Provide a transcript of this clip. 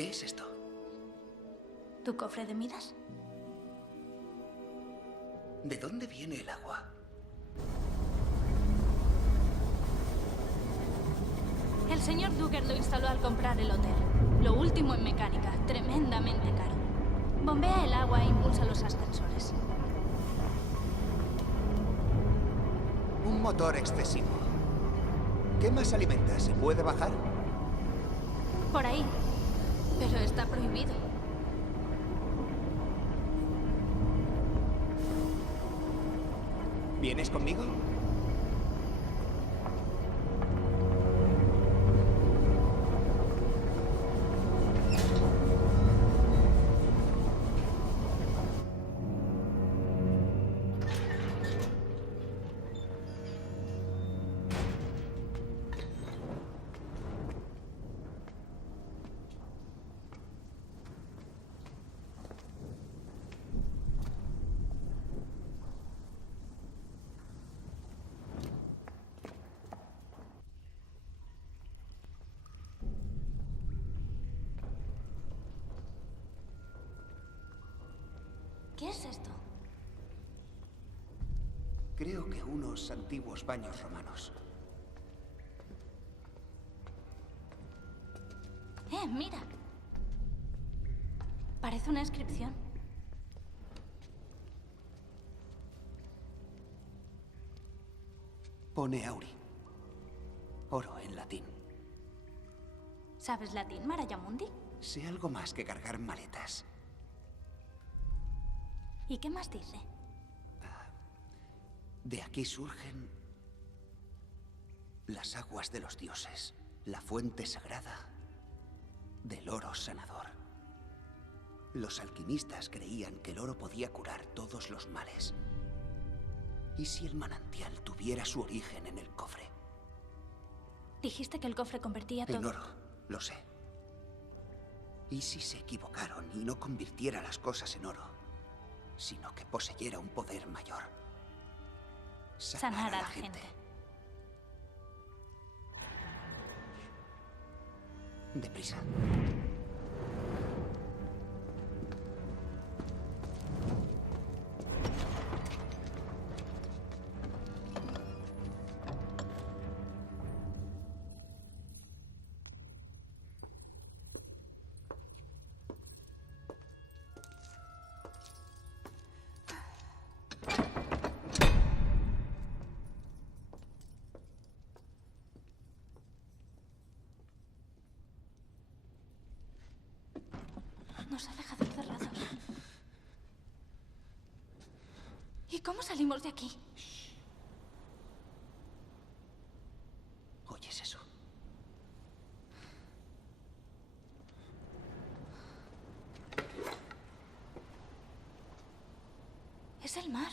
¿Qué es esto? ¿Tu cofre de Midas? ¿De dónde viene el agua? El señor Duggar lo instaló al comprar el hotel. Lo último en mecánica, tremendamente caro. Bombea el agua e impulsa los ascensores. Un motor excesivo. ¿Qué más alimenta? ¿Se puede bajar? Por ahí. Pero está prohibido. ¿Vienes conmigo? ¿Qué es esto? Creo que unos antiguos baños romanos. Mira. Parece una inscripción. Pone Auri. Oro en latín. ¿Sabes latín, Marayamundi? Sé algo más que cargar maletas. ¿Y qué más dice? De aquí surgen las aguas de los dioses, la fuente sagrada del oro sanador. Los alquimistas creían que el oro podía curar todos los males. ¿Y si el manantial tuviera su origen en el cofre? Dijiste que el cofre convertía todo... En oro, lo sé. ¿Y si se equivocaron y no convirtiera las cosas en oro, sino que poseyera un poder mayor? Sanar a la gente. Deprisa. Nos ha dejado encerrados. ¿Y cómo salimos de aquí? ¿Oyes eso? Es el mar.